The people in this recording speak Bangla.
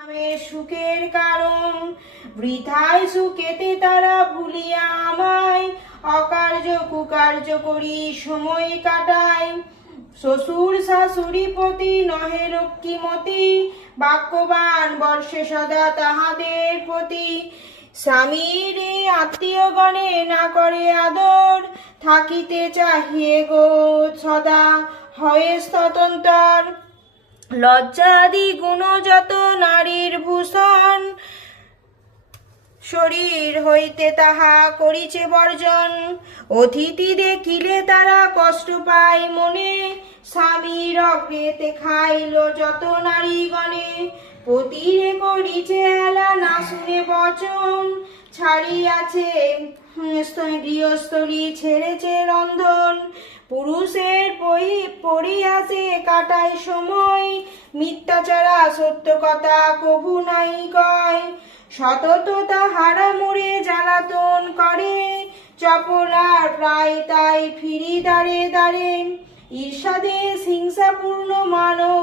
সুখের কারণ বৃথায় সুখেতে তারা ভুলিয়া আমায় অকার্য কুকার্য করি সময় কাটায়। শ্বশুর শাশুড়ি পতি নহে লক্ষ্মীমতি বাক্যবান বর্ষে সদা তাহাদের প্রতি। স্বামীর আত্মীয়গণে না করে আদর থাকিতে চাহিয়ে গো সদা হয়ে স্বতন্ত্র। লজ্জাদি গুণ যত নারীর ভূষণ শরীর হইতে তাহা করিছে বর্জন। অতিথি দেখিলে তারা কষ্ট পায় মনে স্বামীর অগ্রেতে খাইল যত নারীগণে। পতিরে করিছে এলা না শুনে বচন ছাড়িয়াছে গৃহস্থলী ছেড়েছে রন্ধন। পুরুষের পরিহাসে কাটায় সময় মিথ্যাচারা সত্য কথা কভু নাই কয়। সতত তাহারা মোরে জ্বালাতন করে চপলার প্রায় তাই ফিরি দাঁড়ে দাঁড়ে। ঈর্ষাদেশ হিংসাপূর্ণ মানব